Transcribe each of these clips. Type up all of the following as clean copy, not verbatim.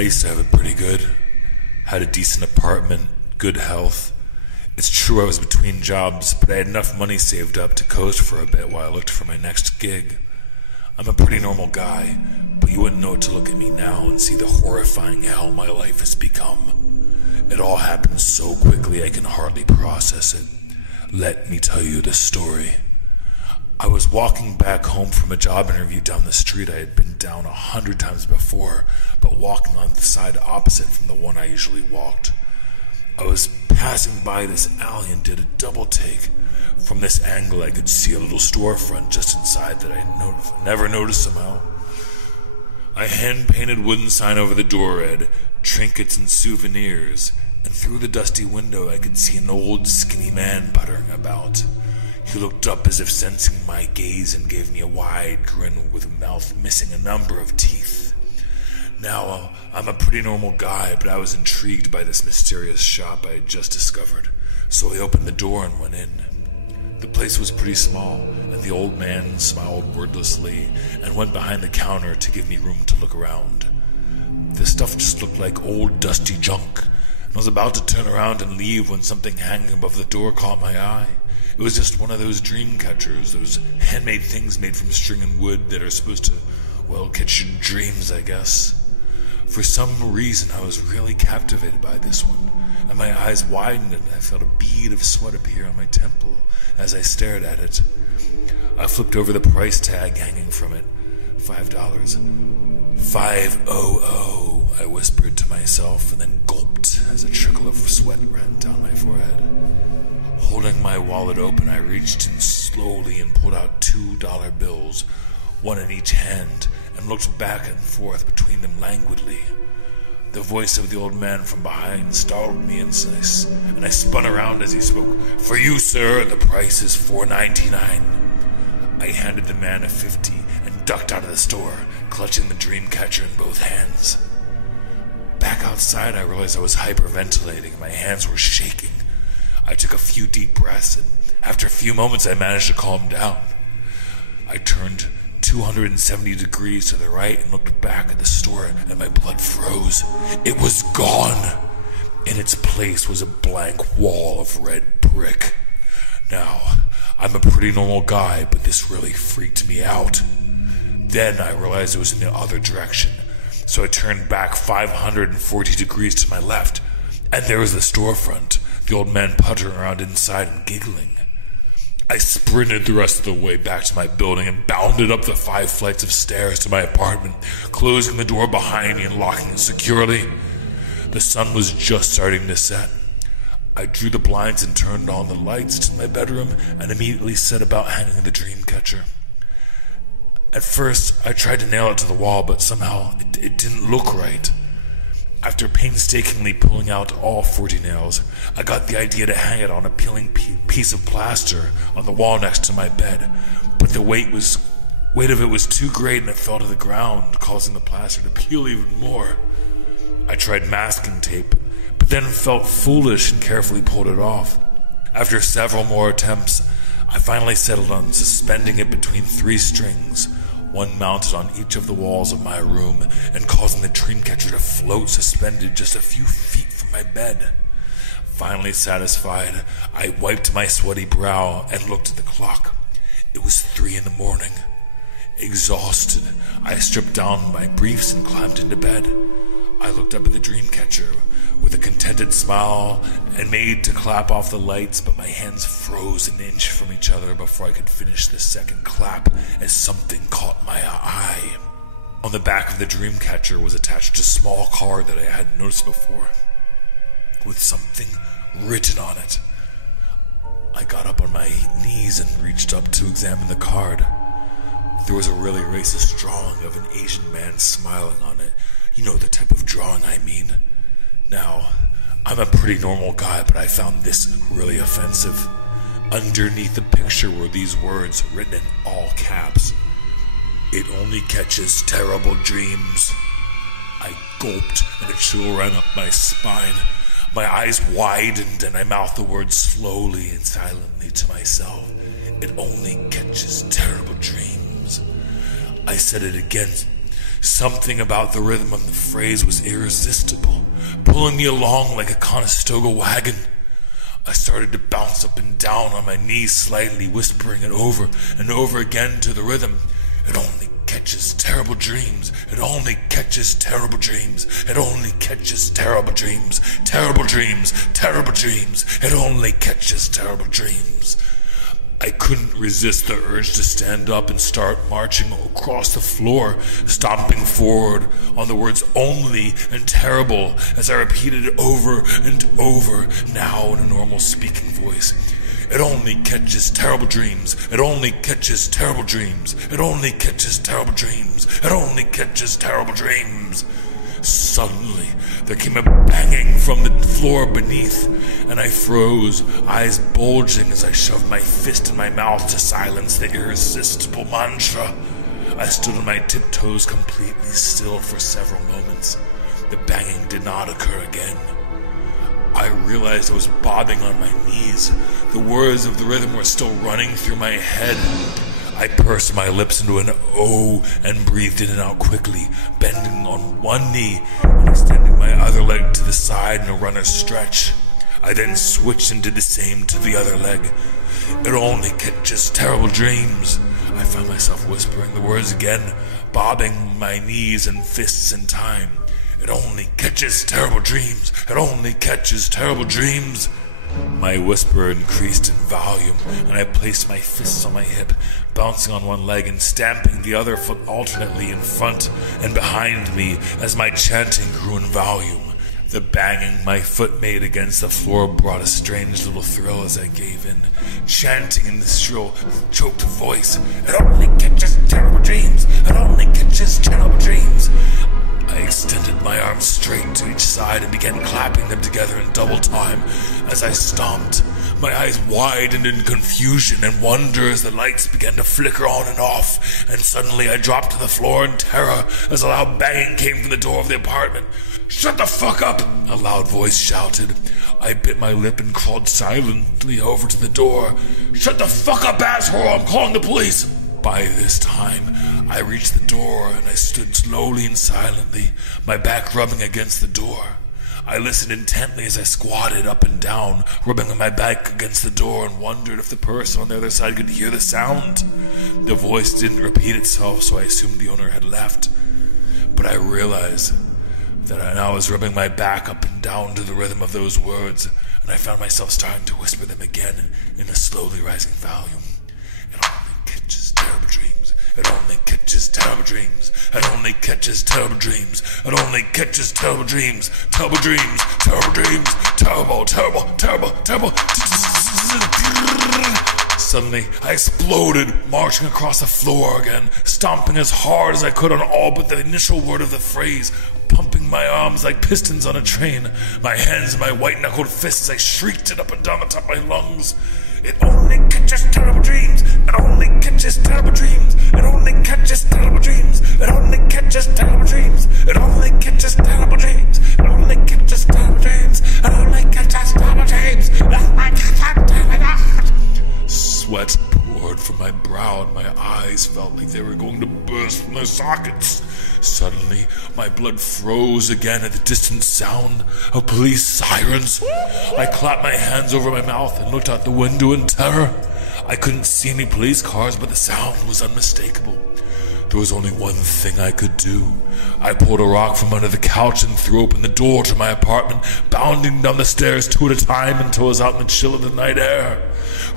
I used to have it pretty good. Had a decent apartment, good health. It's true I was between jobs, but I had enough money saved up to coast for a bit while I looked for my next gig. I'm a pretty normal guy, but you wouldn't know it to look at me now and see the horrifying hell my life has become. It all happened so quickly I can hardly process it. Let me tell you the story. I was walking back home from a job interview down the street I had been down 100 times before, but walking on the side opposite from the one I usually walked. I was passing by this alley and did a double take. From this angle I could see a little storefront just inside that I never noticed somehow. A hand-painted wooden sign over the door read, "Trinkets and Souvenirs," and through the dusty window I could see an old skinny man puttering about. He looked up as if sensing my gaze and gave me a wide grin with a mouth missing a number of teeth. Now, I'm a pretty normal guy, but I was intrigued by this mysterious shop I had just discovered, so I opened the door and went in. The place was pretty small, and the old man smiled wordlessly and went behind the counter to give me room to look around. The stuff just looked like old dusty junk, and I was about to turn around and leave when something hanging above the door caught my eye. It was just one of those dream catchers, those handmade things made from string and wood that are supposed to, catch your dreams, I guess. For some reason, I was really captivated by this one, and my eyes widened and I felt a bead of sweat appear on my temple as I stared at it. I flipped over the price tag hanging from it. $5. $500, I whispered to myself and then gulped as a trickle of sweat ran down my forehead. Holding my wallet open, I reached in slowly and pulled out $2 bills, one in each hand, and looked back and forth between them languidly. The voice of the old man from behind startled me, and I spun around as he spoke. "For you, sir, the price is $4.99. I handed the man a 50 and ducked out of the store, clutching the dream catcher in both hands. Back outside, I realized I was hyperventilating and my hands were shaking. I took a few deep breaths, and after a few moments I managed to calm down. I turned 270 degrees to the right and looked back at the store, and my blood froze. It was gone. In its place was a blank wall of red brick. Now, I'm a pretty normal guy, but this really freaked me out. Then I realized it was in the other direction, so I turned back 540 degrees to my left, and there was the storefront, the old man puttering around inside and giggling. I sprinted the rest of the way back to my building and bounded up the 5 flights of stairs to my apartment, closing the door behind me and locking it securely. The sun was just starting to set. I drew the blinds and turned on the lights to my bedroom and immediately set about hanging the dream catcher. At first, I tried to nail it to the wall, but somehow it didn't look right. After painstakingly pulling out all 40 nails, I got the idea to hang it on a peeling piece of plaster on the wall next to my bed, but the weight of it was too great and it fell to the ground, causing the plaster to peel even more. I tried masking tape, but then felt foolish and carefully pulled it off. After several more attempts, I finally settled on suspending it between 3 strings, one mounted on each of the walls of my room and causing the dream catcher to float suspended just a few feet from my bed. Finally satisfied, I wiped my sweaty brow and looked at the clock. It was 3 a.m. Exhausted, I stripped down my briefs and climbed into bed. I looked up at the dream catcher with a contented smile and made to clap off the lights, but my hands froze an inch from each other before I could finish the second clap as something caught my eye. On the back of the dream catcher was attached a small card that I hadn't noticed before, with something written on it. I got up on my knees and reached up to examine the card. There was a really racist drawing of an Asian man smiling on it. You know the type of drawing I mean. Now, I'm a pretty normal guy, but I found this really offensive. Underneath the picture were these words written in all caps. "It only catches terrible dreams." I gulped and a chill ran up my spine. My eyes widened and I mouthed the words slowly and silently to myself. "It only catches terrible dreams." I said it again, Something about the rhythm of the phrase was irresistible, pulling me along like a Conestoga wagon. I started to bounce up and down on my knees slightly, whispering it over and over again to the rhythm. It only catches terrible dreams. It only catches terrible dreams. It only catches terrible dreams. Terrible dreams. Terrible dreams. It only catches terrible dreams. I couldn't resist the urge to stand up and start marching across the floor, stomping forward on the words only and terrible as I repeated it over and over, now in a normal speaking voice. It only catches terrible dreams. It only catches terrible dreams. It only catches terrible dreams. It only catches terrible dreams. Suddenly, there came a banging from the floor beneath, and I froze, eyes bulging as I shoved my fist in my mouth to silence the irresistible mantra. I stood on my tiptoes completely still for several moments. The banging did not occur again. I realized I was bobbing on my knees. The words of the rhythm were still running through my head. I pursed my lips into an O and breathed in and out quickly, bending on one knee and extending my other leg to the side in a runner's stretch. I then switched and did the same to the other leg. It only catches terrible dreams. I found myself whispering the words again, bobbing my knees and fists in time. It only catches terrible dreams. It only catches terrible dreams. My whisper increased in volume, and I placed my fists on my hip, bouncing on one leg and stamping the other foot alternately in front and behind me as my chanting grew in volume. The banging my foot made against the floor brought a strange little thrill as I gave in, chanting in this shrill, choked voice, "It only catches terrible dreams! It only catches terrible dreams!" I extended my arms straight to each side and began clapping them together in double time as I stomped, my eyes widened in confusion and wonder as the lights began to flicker on and off, and suddenly I dropped to the floor in terror as a loud banging came from the door of the apartment. "Shut the fuck up!" a loud voice shouted. I bit my lip and crawled silently over to the door. "Shut the fuck up, asshole! I'm calling the police!" By this time, I reached the door and I stood slowly and silently, my back rubbing against the door. I listened intently as I squatted up and down, rubbing my back against the door, and wondered if the person on the other side could hear the sound. The voice didn't repeat itself, so I assumed the owner had left. But I realized that I now was rubbing my back up and down to the rhythm of those words, and I found myself starting to whisper them again in a slowly rising volume. It only catches terrible dreams. It only catches terrible dreams. It only catches terrible dreams. It only catches terrible dreams. Terrible dreams. Terrible dreams. Terrible, terrible, terrible, terrible. Suddenly, I exploded, marching across the floor again, stomping as hard as I could on all but the initial word of the phrase, pumping my arms like pistons on a train, my hands in my white-knuckled fists as I shrieked it up and down the top of my lungs. It only catches terrible dreams. It only catches terrible dreams. It only catches terrible dreams. It only catches terrible dreams. It only catches terrible dreams. It only catches terrible dreams. It only catches terrible dreams. It only catches terrible dreams. Sweat poured from my brow and my eyes felt like they were going to burst from their sockets. Suddenly, my blood froze again at the distant sound of police sirens. I clapped my hands over my mouth and looked out the window in terror. I couldn't see any police cars, but the sound was unmistakable. There was only one thing I could do. I pulled a rock from under the couch and threw open the door to my apartment, bounding down the stairs two at a time until I was out in the chill of the night air.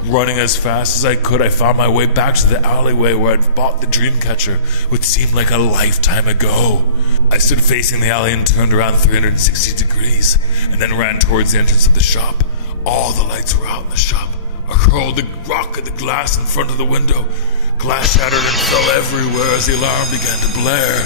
Running as fast as I could, I found my way back to the alleyway where I'd bought the dream catcher, which seemed like a lifetime ago. I stood facing the alley and turned around 360 degrees, and then ran towards the entrance of the shop. All the lights were out in the shop. I hurled the rock at the glass in front of the window. Glass shattered and fell everywhere as the alarm began to blare.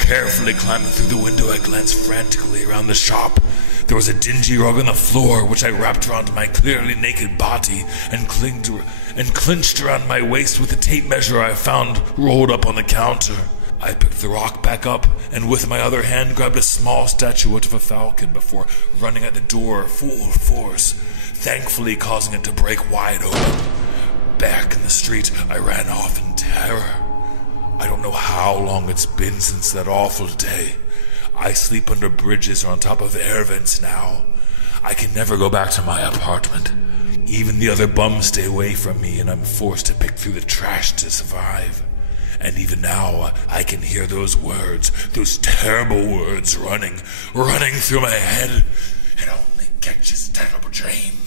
Carefully climbing through the window, I glanced frantically around the shop. There was a dingy rug on the floor, which I wrapped around my clearly naked body and clinched around my waist with the tape measure I found rolled up on the counter. I picked the rock back up and with my other hand grabbed a small statuette of a falcon before running at the door full force, thankfully causing it to break wide open. Back in the street, I ran off in terror. I don't know how long it's been since that awful day. I sleep under bridges or on top of air vents now. I can never go back to my apartment. Even the other bums stay away from me, and I'm forced to pick through the trash to survive. And even now, I can hear those words, those terrible words running through my head. It only catches terrible dreams.